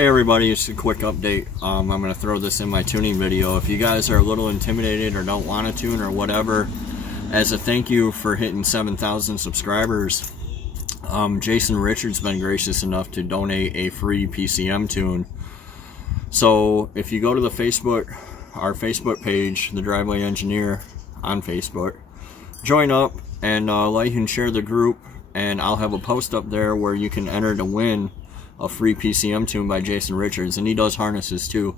Hey everybody, it's a quick update. I'm going to throw this in my tuning video. If you guys are a little intimidated or don't want to tune or whatever, as a thank you for hitting 7,000 subscribers, Jason Richards been gracious enough to donate a free PCM tune. So if you go to the our Facebook page, The Driveway Engineer on Facebook, join up and like and share the group, and I'll have a post up there where you can enter to win a free PCM tune by Jason Richards, and he does harnesses too.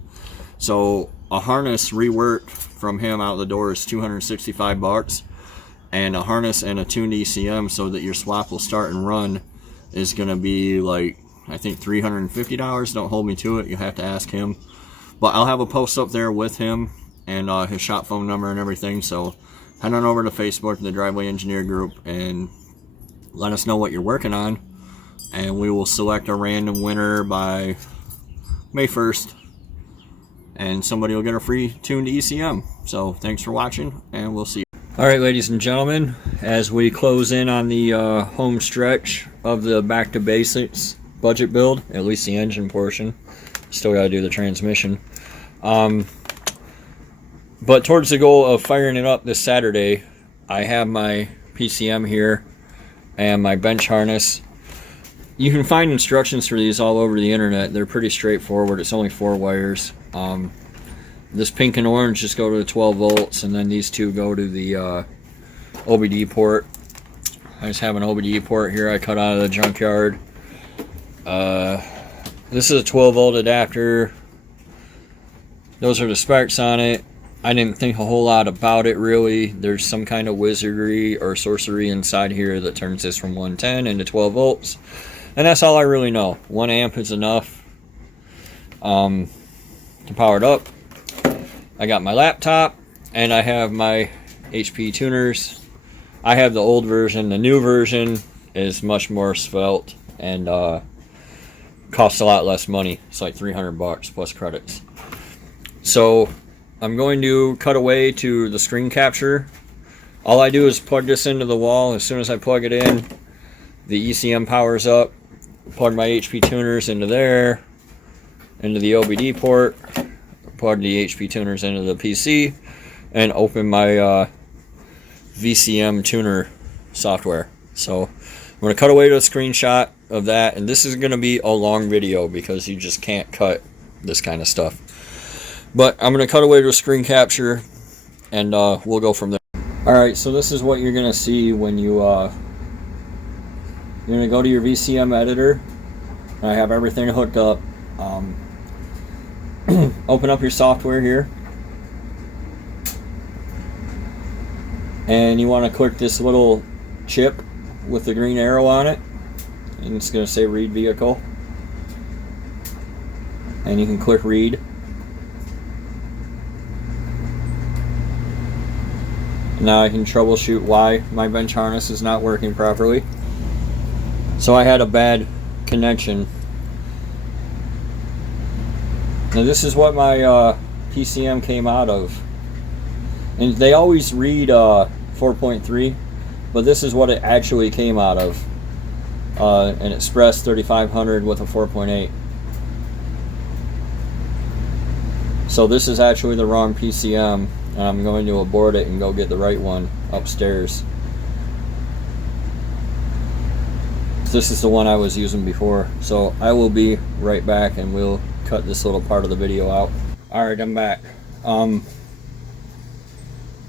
So a harness reworked from him out the door is $265, and a harness and a tuned ECM so that your swap will start and run is going to be like, I think $350. Don't hold me to it, you have to ask him, but I'll have a post up there with him and his shop phone number and everything. So head on over to Facebook, the Driveway Engineer group, and let us know what you're working on, and we will select a random winner by May 1st, and somebody will get a free tuned ECM. So thanks for watching, and we'll see you. Alright, ladies and gentlemen, as we close in on the home stretch of the back to basics budget build, at least the engine portion, still got to do the transmission, but towards the goal of firing it up this Saturday, I have my PCM here and my bench harness. You can find instructions for these all over the internet. They're pretty straightforward. It's only 4 wires. This pink and orange just go to the 12 volts, and then these two go to the OBD port. I just have an OBD port here I cut out of the junkyard. This is a 12 volt adapter. Those are the specs on it. I didn't think a whole lot about it really. There's some kind of wizardry or sorcery inside here that turns this from 110 into 12 volts. And that's all I really know. 1 amp is enough to power it up. I got my laptop, and I have my HP tuners. I have the old version. The new version is much more svelte and costs a lot less money. It's like $300 plus credits. So I'm going to cut away to the screen capture. All I do is plug this into the wall. As soon as I plug it in, the ECM powers up. Plug my HP tuners into there, into the OBD port, plug the HP tuners into the PC, and open my VCM tuner software. So I'm going to cut away to a screenshot of that, and this is going to be a long video because you just can't cut this kind of stuff. But I'm going to cut away to a screen capture, and we'll go from there. Alright, so this is what you're going to see when you you're going to go to your VCM editor. I have everything hooked up. Open up your software here, and you want to click this little chip with the green arrow on it, and it's going to say read vehicle, and you can click read. Now I can troubleshoot why my bench harness is not working properly. So I had a bad connection. Now this is what my PCM came out of. And they always read 4.3, but this is what it actually came out of. An Express 3500 with a 4.8. So this is actually the wrong PCM, and I'm going to abort it and go get the right one upstairs. This is the one I was using before. So I will be right back, and we'll cut this little part of the video out. Alright, I'm back.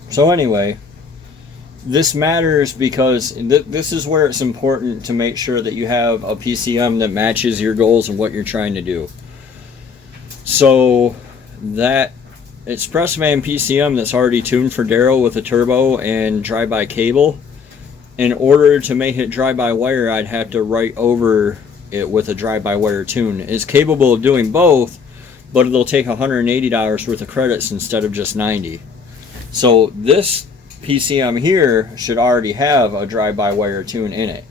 So anyway, this matters because this is where it's important to make sure that you have a PCM that matches your goals and what you're trying to do. So that Expressman PCM that's already tuned for Darrow with a turbo and drive-by cable, in order to make it drive-by-wire, I'd have to write over it with a drive-by-wire tune. It's capable of doing both, but it'll take $180 worth of credits instead of just $90. So this PCM here should already have a drive-by-wire tune in it.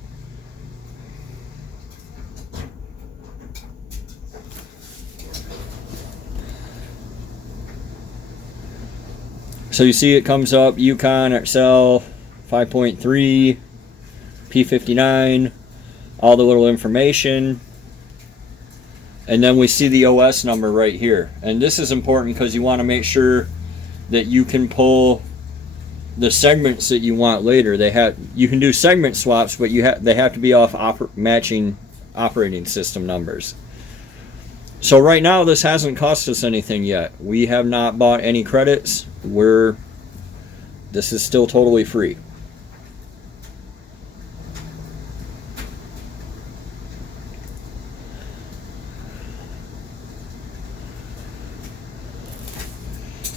So you see it comes up Yukon XL 5.3 P59, all the little information. And then we see the OS number right here. And this is important because you want to make sure that you can pull the segments that you want later. You can do segment swaps, but they have to be off matching operating system numbers. So right now this hasn't cost us anything yet. We have not bought any credits. This is still totally free.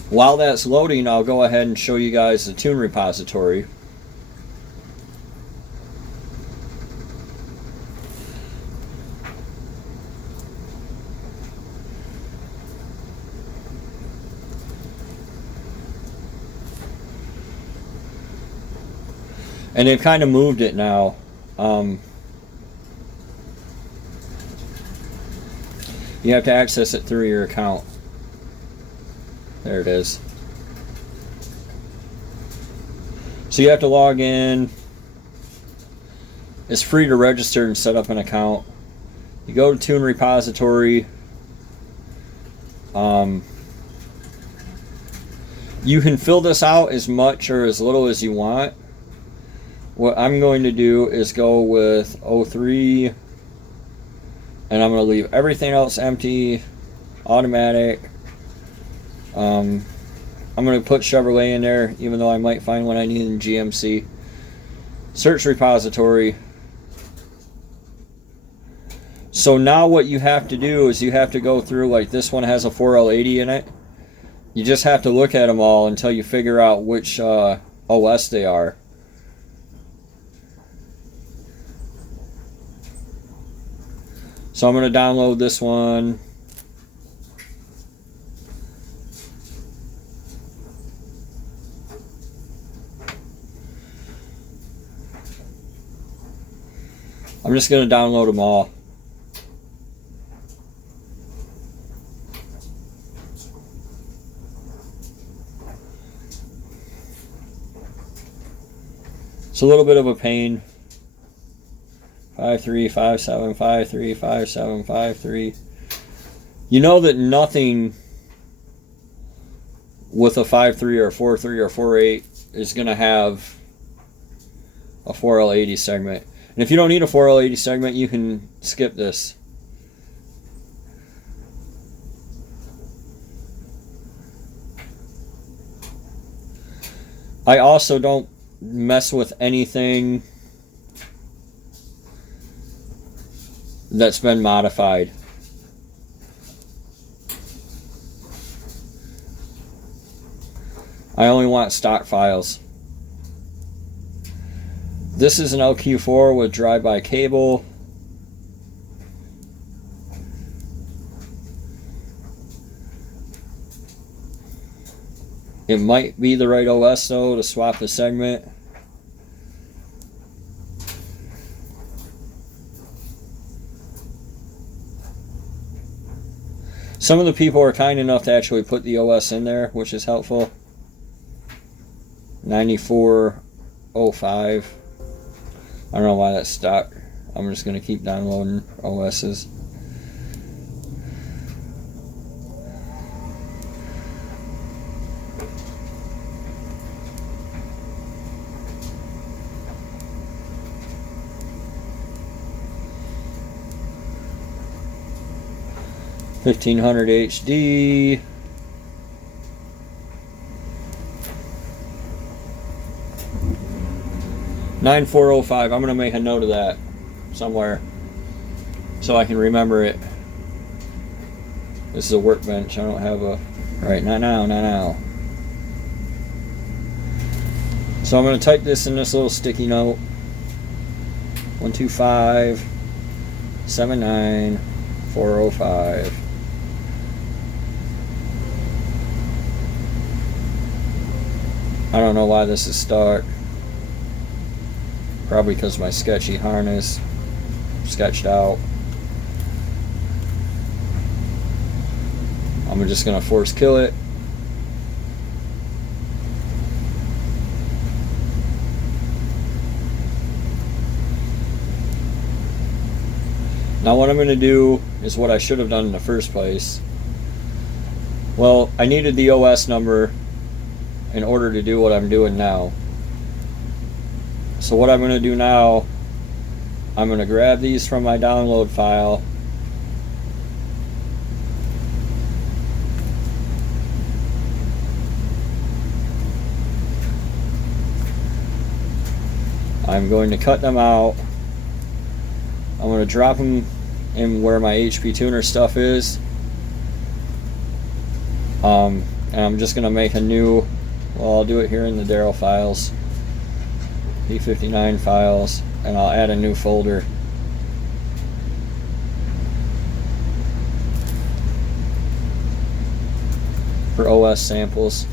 While that's loading, I'll go ahead and show you guys the tune repository. And they've kind of moved it now. You have to access it through your account. There it is. So you have to log in. It's free to register and set up an account. You go to Tune Repository. You can fill this out as much or as little as you want. What I'm going to do is go with 03, and I'm going to leave everything else empty, automatic. I'm going to put Chevrolet in there, even though I might find what I need in GMC. Search repository. So now what you have to do is you have to go through, like this one has a 4L80 in it. You just have to look at them all until you figure out which OS they are. So I'm going to download this one. I'm just going to download them all. It's a little bit of a pain. 5357535753. You know that nothing with a 5.3 or a 4.3 or 4.8 is going to have a 4L80 segment. And if you don't need a 4L80 segment, you can skip this. I also don't mess with anything that's been modified. I only want stock files. This is an LQ4 with drive-by cable. It might be the right OS though to swap the segment. Some of the people are kind enough to actually put the OS in there, which is helpful. 9405. I don't know why that's stuck. I'm just going to keep downloading OSs. HD. $9405. I'm going to make a note of that somewhere so I can remember it. This is a workbench. I don't have a... Right, not now. So I'm going to type this in this little sticky note. 125-79405. I don't know why this is stuck. Probably because my sketchy harness sketched out. I'm just going to force kill it. Now what I'm going to do is what I should have done in the first place. Well, I needed the OS number in order to do what I'm doing now. So what I'm going to do now, I'm going to grab these from my download file. I'm going to cut them out. I'm going to drop them in where my HP tuner stuff is. And I'm just going to make a new, well, I'll do it here in the Darrow files, P59 files, and I'll add a new folder. For OS samples.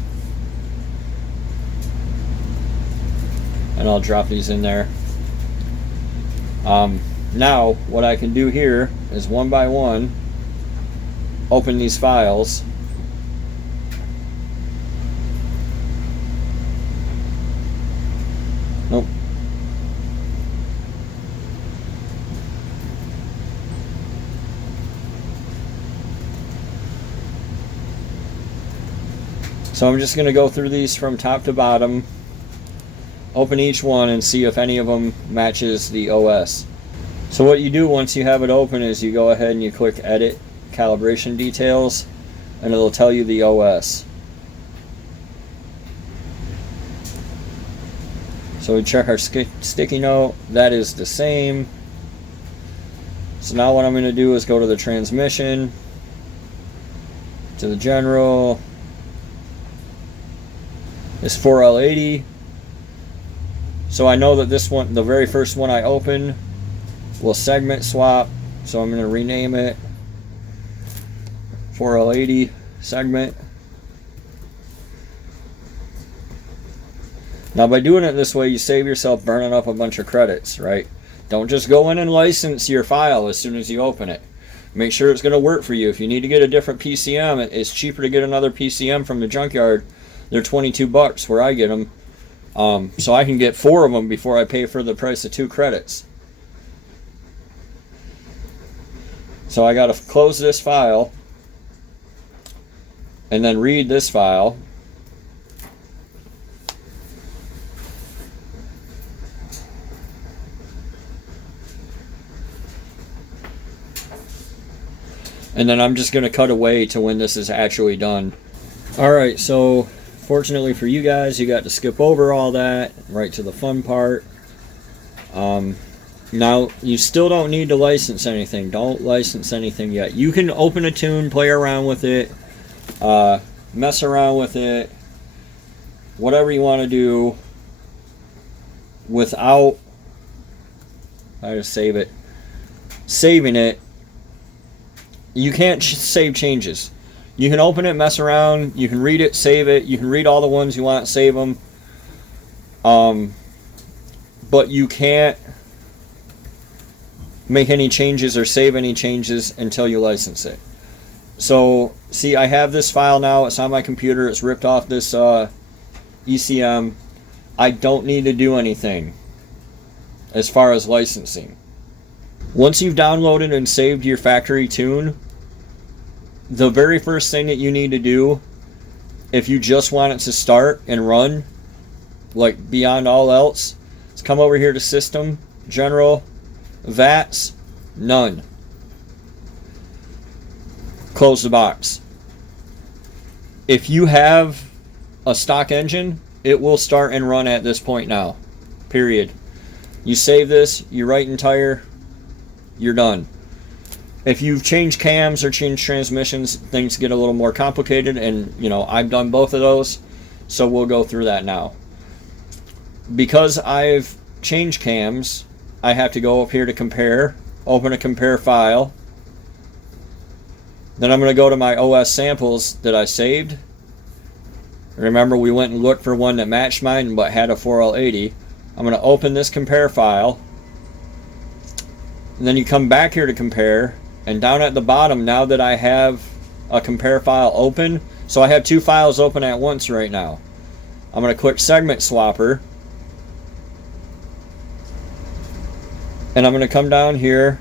And I'll drop these in there. Now, what I can do here is one by one open these files. Nope. So I'm just going to go through these from top to bottom, open each one and see if any of them matches the OS. So what you do once you have it open is you go ahead and you click Edit Calibration Details, and it'll tell you the OS. So we check our sticky note, that is the same. So now what I'm going to do is go to the transmission, to the general, this 4L80. So I know that this one, the very first one I open, will segment swap. So I'm going to rename it 4L80 segment. Now by doing it this way, you save yourself burning up a bunch of credits, right? Don't just go in and license your file as soon as you open it. Make sure it's going to work for you. If you need to get a different PCM, it's cheaper to get another PCM from the junkyard. They're $22 where I get them. So I can get 4 of them before I pay for the price of 2 credits. So I got to close this file and then read this file. And then I'm just going to cut away to when this is actually done. Alright, so fortunately for you guys, you got to skip over all that, right to the fun part. Now, you still don't need to license anything. Don't license anything yet. You can open a tune, play around with it, mess around with it, whatever you want to do without, I just save it, saving it. You can't save changes. You can open it, mess around, you can read it, save it, you can read all the ones you want, save them. But you can't make any changes or save any changes until you license it. So, see, I have this file now, it's on my computer, it's ripped off this ECM. I don't need to do anything as far as licensing. Once you've downloaded and saved your factory tune, the very first thing that you need to do, if you just want it to start and run, like beyond all else, is come over here to System, General, VATS, None. Close the box. If you have a stock engine, it will start and run at this point now. Period. You save this, you right entire, you're done. If you've changed cams or changed transmissions, things get a little more complicated, and you know, I've done both of those, so we'll go through that now. Because I've changed cams, I have to go up here to compare, open a compare file. Then I'm going to go to my OS samples that I saved. Remember, we went and looked for one that matched mine but had a 4L80. I'm going to open this compare file. And then you come back here to compare, and down at the bottom, now that I have a compare file open, so I have 2 files open at once right now. I'm going to click segment swapper, and I'm going to come down here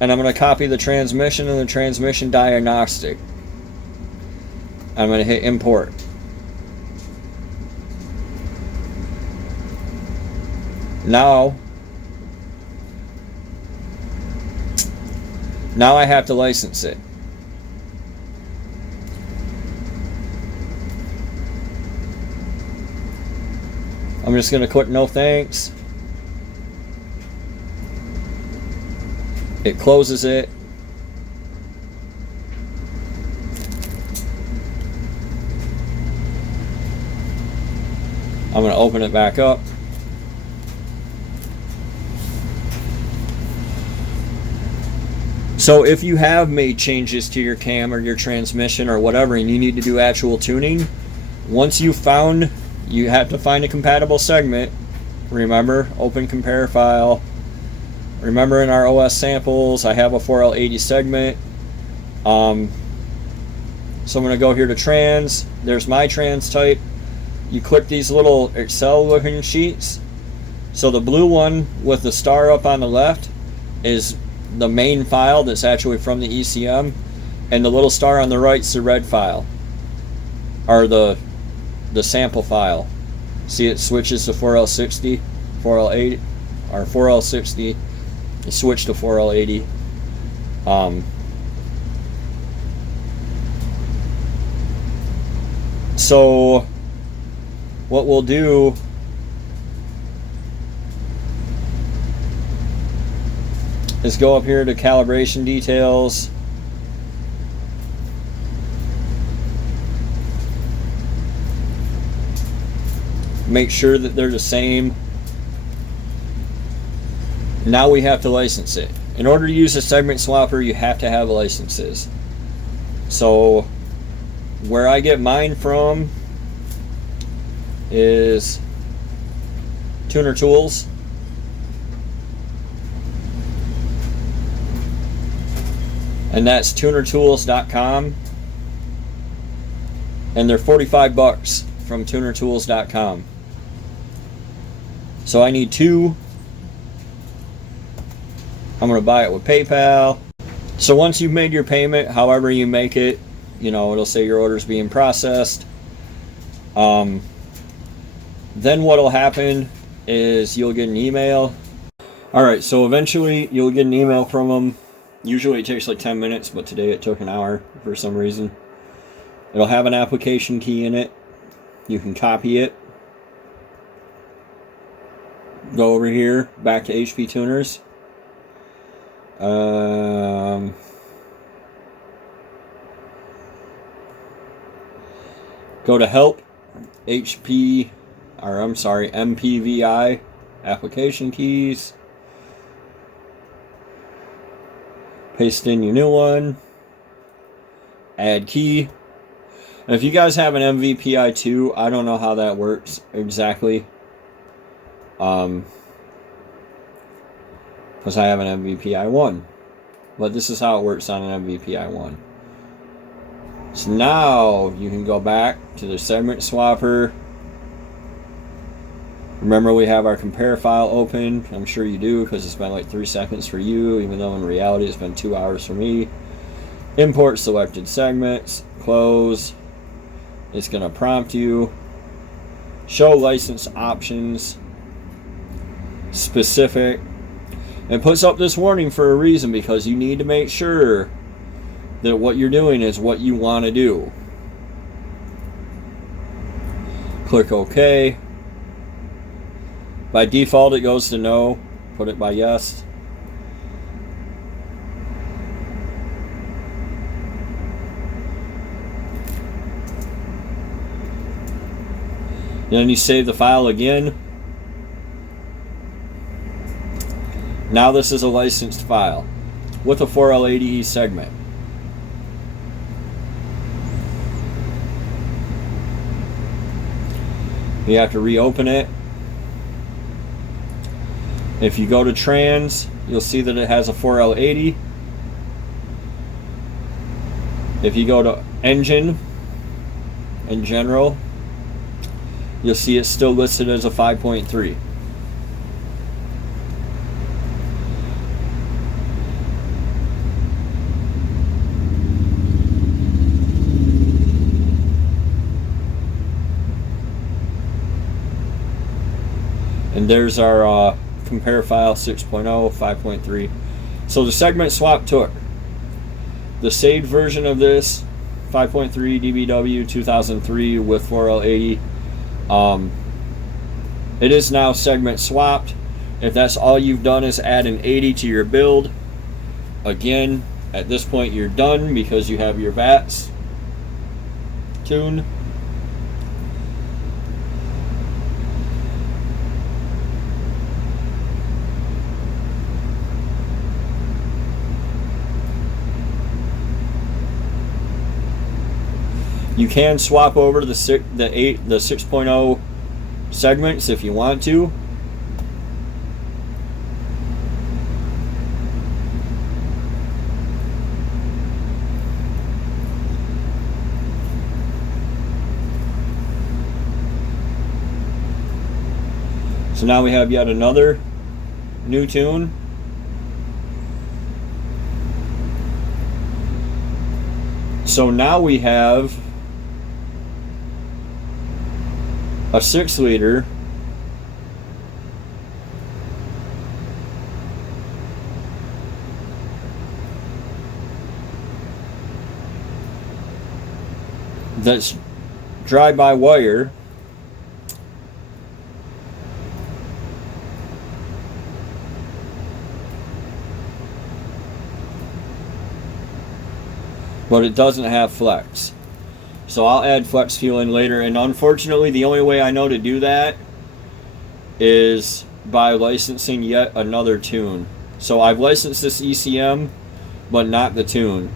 and I'm going to copy the transmission and the transmission diagnostic. I'm going to hit import. Now I have to license it. I'm just going to click no thanks. It closes it. I'm going to open it back up. So if you have made changes to your cam or your transmission or whatever and you need to do actual tuning, once you have to find a compatible segment. Remember, open compare file. Remember, in our OS samples, I have a 4L80 segment. So I'm going to go here to trans. There's my trans type. You click these little Excel looking sheets. So the blue one with the star up on the left is the main file that's actually from the ECM, and the little star on the right is the red file, or the sample file. See, it switches to 4L60, 4L80, or 4L60. It switched to 4L80. So what we'll do is go up here to calibration details. Make sure that they're the same. Now we have to license it. In order to use a segment swapper, you have to have licenses. So where I get mine from is Tuner Tools. And that's tunertools.com. And they're $45 from tunertools.com. So I need 2. I'm going to buy it with PayPal. So once you've made your payment, however you make it, it'll say your order's being processed. Then what'll happen is you'll get an email. Alright, so eventually you'll get an email from them. Usually it takes like 10 minutes, but today it took an hour for some reason. It'll have an application key in it. You can copy it. Go over here, back to HP Tuners. Go to help, MPVI, application keys. Paste in your new one. Add key. And if you guys have an MVPI2, I don't know how that works exactly. Because I have an MVPI1. But this is how it works on an MVPI1. So now you can go back to the segment swapper. Remember, we have our compare file open. I'm sure you do, because it's been like 3 seconds for you, even though in reality it's been 2 hours for me. Import selected segments. Close. It's going to prompt you. Show license options. Specific. It puts up this warning for a reason, because you need to make sure that what you're doing is what you want to do. Click OK. By default it goes to no. Put it by yes. Then you save the file again. Now this is a licensed file with a 4L80E segment. You have to reopen it. If you go to trans, you'll see that it has a 4L80. If you go to engine in general, you'll see it's still listed as a 5.3. And there's our compare file 6.0, 5.3. So the segment swap took the saved version of this 5.3 dBW 2003 with 4L80. It is now segment swapped. If that's all you've done is add an 80 to your build, again, at this point you're done because you have your VATs tuned. You can swap over the 6.0 segments if you want to. So now we have yet another new tune. So now we have a 6 liter that's drive-by-wire. But it doesn't have flex. So I'll add flex fuel in later, and unfortunately the only way I know to do that is by licensing yet another tune. So I've licensed this ECM, but not the tune.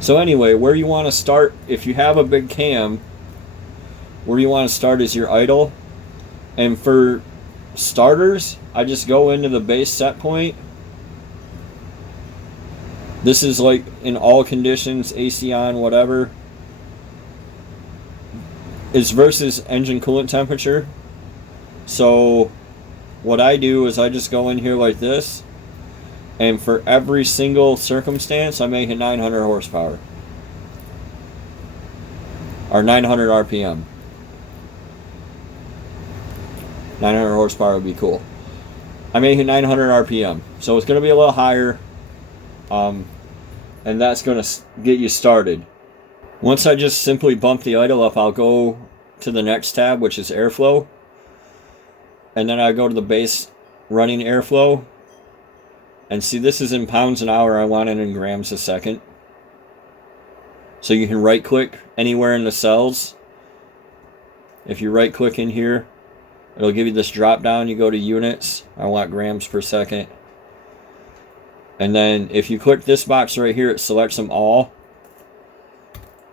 So anyway, where you want to start, if you have a big cam, where you want to start is your idle. And for starters, I just go into the base set point. This is like in all conditions, AC on, whatever. It's versus engine coolant temperature. So what I do is I just go in here like this, and for every single circumstance I make it 900 horsepower or 900 RPM. 900 horsepower would be cool. I make it 900 RPM, so it's going to be a little higher, and that's going to get you started. Once I just simply bump the idle up, I'll go to the next tab, which is airflow, and then I go to the base running airflow, and see, this is in pounds an hour. I want it in grams a second. So you can right click anywhere in the cells. If you right click in here, it'll give you this drop down. You go to units. I want grams per second. And then if you click this box right here, it selects them all.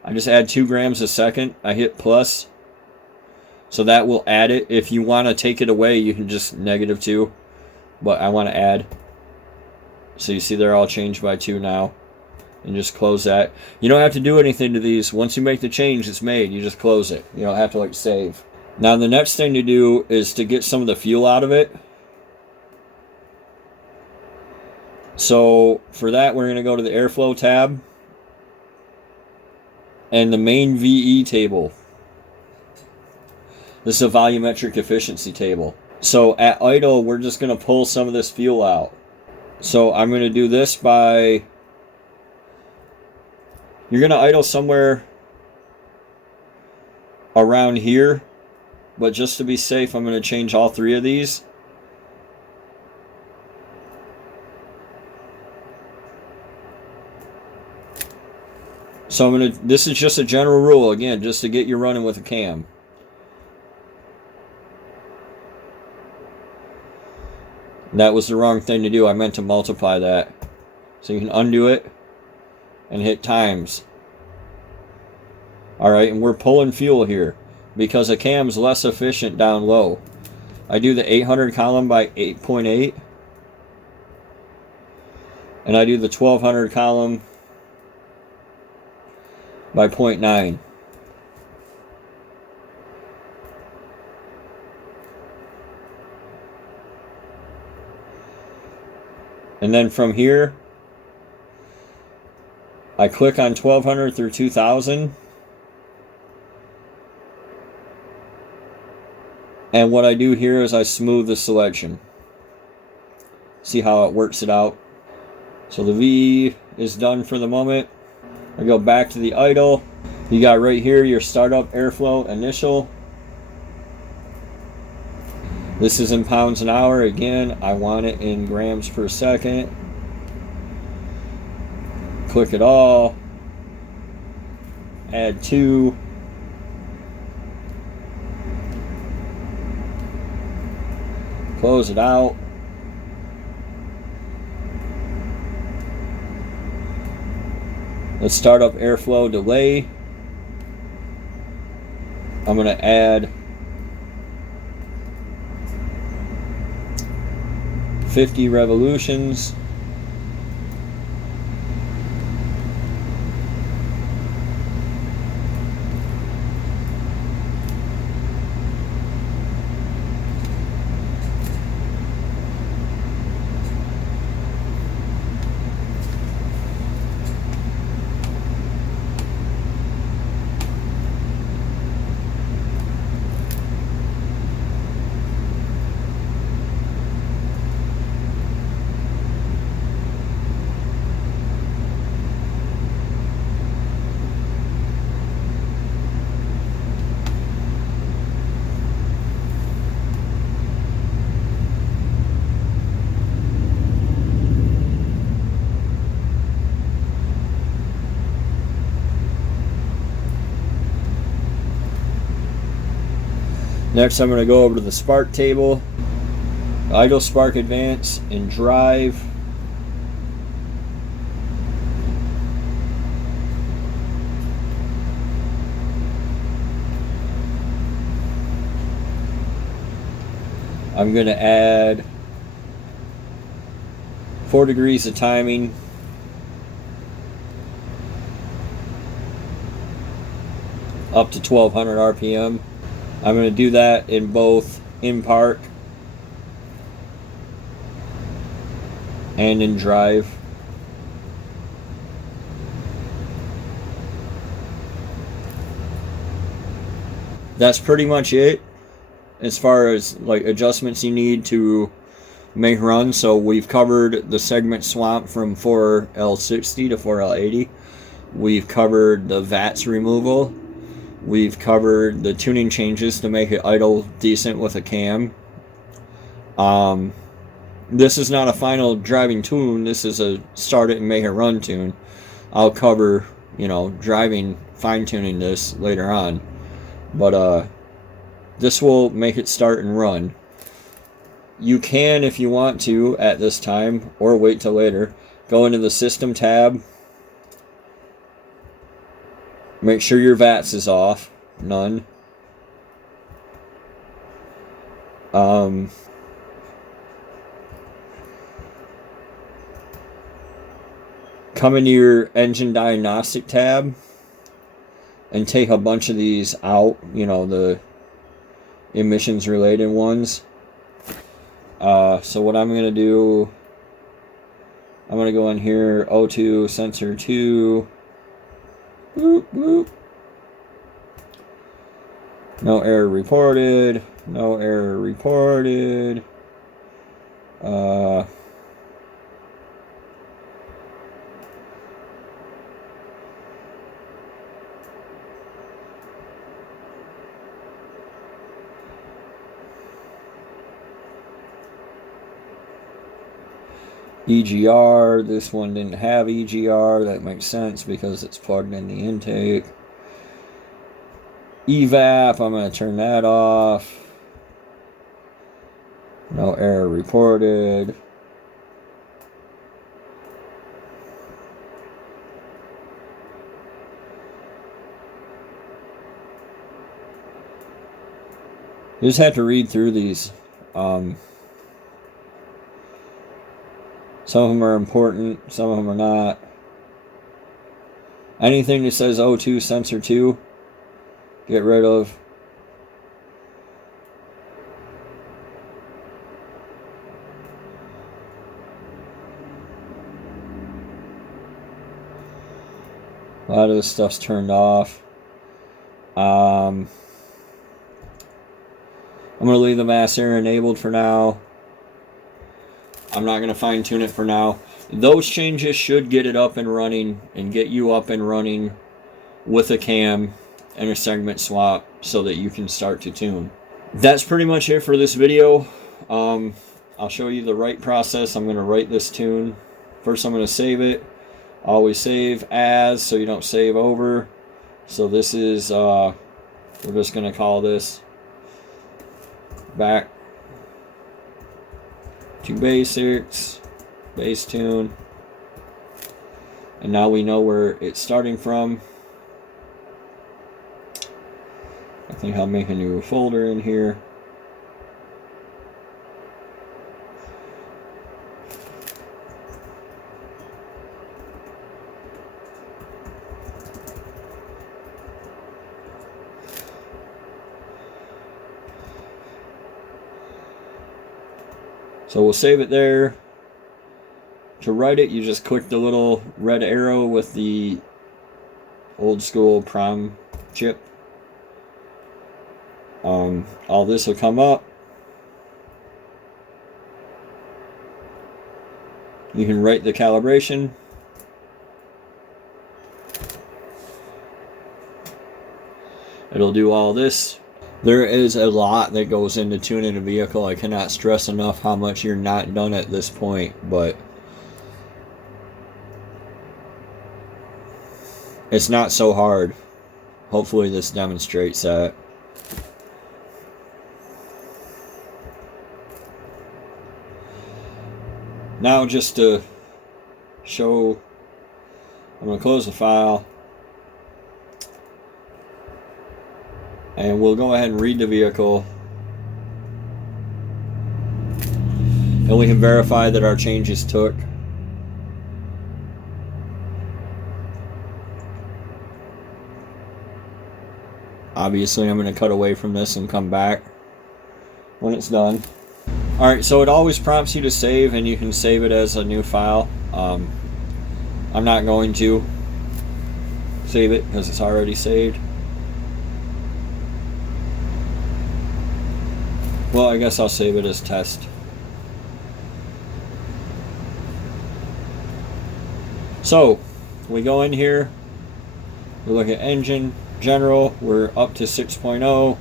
I just add 2 grams a second. I hit plus. So that will add it. If you want to take it away, you can just -2. But I want to add. So you see they're all changed by 2 now. And just close that. You don't have to do anything to these. Once you make the change, it's made. You just close it. You don't have to like save. Now the next thing to do is to get some of the fuel out of it. So for that, we're going to go to the airflow tab and the main VE table. This is a volumetric efficiency table. So at idle, we're just going to pull some of this fuel out. So I'm going to do this by, you're going to idle somewhere around here, but just to be safe, I'm going to change all 3 of these. So I'm going to, this is just a general rule, again, just to get you running with a cam. That was the wrong thing to do. I meant to multiply that. So you can undo it and hit times. Alright, and we're pulling fuel here because a cam's less efficient down low. I do the 800 column by 8.8. And I do the 1200 column by 0.9. And then from here, I click on 1200 through 2000. And what I do here is I smooth the selection. See how it works it out. So the V is done for the moment. I go back to the idle. You got right here your startup airflow initial. This is in pounds an hour. Again, I want it in grams per second. Click it all. Add 2. Close it out. Let's start up airflow delay. I'm going to add 50 revolutions. Next, I'm going to go over to the spark table, idle, spark, advance, and drive. I'm going to add 4 degrees of timing. Up to 1200 RPM. I'm going to do that in both in park and in drive. That's pretty much it as far as like adjustments you need to make run. So we've covered the segment swap from 4L60 to 4L80. We've covered the VATS removal. We've covered the tuning changes to make it idle decent with a cam. This is not a final driving tune. This is a start it and make it run tune. I'll cover, driving, fine-tuning this later on. But this will make it start and run. You can, if you want to, at this time, or wait till later, go into the System tab. Make sure your VATS is off. None. Come into your Engine Diagnostic tab and take a bunch of these out, the emissions related ones. So what I'm going to do, I'm going to go in here, O2, sensor 2. Boop, boop. No error reported. No error reported. EGR, this one didn't have EGR, that makes sense because it's plugged in the intake. EVAP, I'm going to turn that off. No error reported. You just have to read through these. Some of them are important, some of them are not. Anything that says O2 sensor 2, get rid of. A lot of this stuff's turned off. I'm going to leave the mass air enabled for now. I'm not going to fine tune it for now. Those changes should get it up and running and get you up and running with a cam and a segment swap so that you can start to tune. That's pretty much it for this video. I'll show you the write process. I'm going to write this tune. First, I'm going to save it. Always save as, so you don't save over. So this is, we're just going to call this back to basics, bass tune. And now we know where it's starting from. I think I'll make a new folder in here. So we'll save it there. To write it, you just click the little red arrow with the old school prom chip. All this will come up. You can write the calibration. It'll do all this. There is a lot that goes into tuning a vehicle. I cannot stress enough how much you're not done at this point, but it's not so hard. Hopefully this demonstrates that. Now just to show, I'm going to close the file. And we'll go ahead and read the vehicle. And we can verify that our changes took. Obviously, I'm going to cut away from this and come back when it's done. Alright, so it always prompts you to save, and you can save it as a new file. I'm not going to save it because it's already saved. Well, I guess I'll save it as test. So, we go in here, we look at engine, general, we're up to 6.0.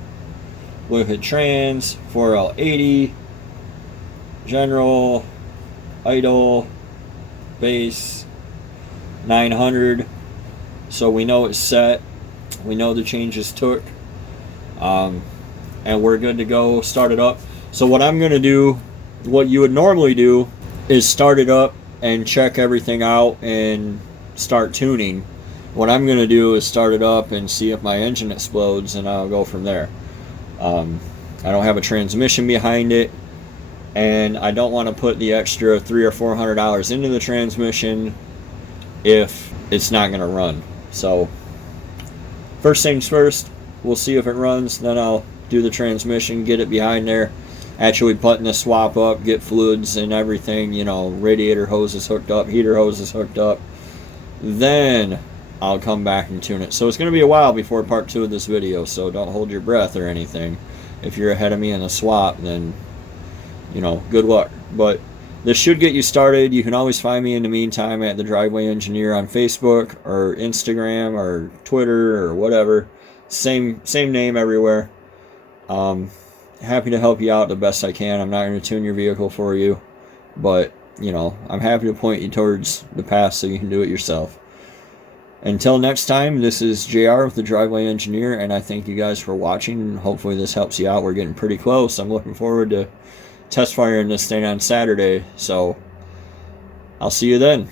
Look at trans, 4L80, general, idle, base, 900. So we know it's set, we know the changes took. And we're good to go, start it up. So what I'm going to do, what you would normally do, is start it up and check everything out and start tuning. What I'm going to do is start it up and see if my engine explodes, and I'll go from there. I don't have a transmission behind it, and I don't want to put the extra $300 or $400 into the transmission if it's not going to run. So first things first, we'll see if it runs, then I'll do the transmission, get it behind there, actually putting the swap up, get fluids and everything, you know, radiator hoses hooked up, heater hoses hooked up. Then I'll come back and tune it. So it's going to be a while before part 2 of this video, so don't hold your breath or anything. If you're ahead of me in the swap, then, you know, good luck. But this should get you started. You can always find me in the meantime at The Driveway Engineer on Facebook or Instagram or Twitter or whatever. Same name everywhere. Happy to help you out the best I can. I'm not going to tune your vehicle for you, but, you know, I'm happy to point you towards the path so you can do it yourself. Until next time, this is JR with The Driveway Engineer, and I thank you guys for watching. Hopefully this helps you out. We're getting pretty close. I'm looking forward to test firing this thing on Saturday, so I'll see you then.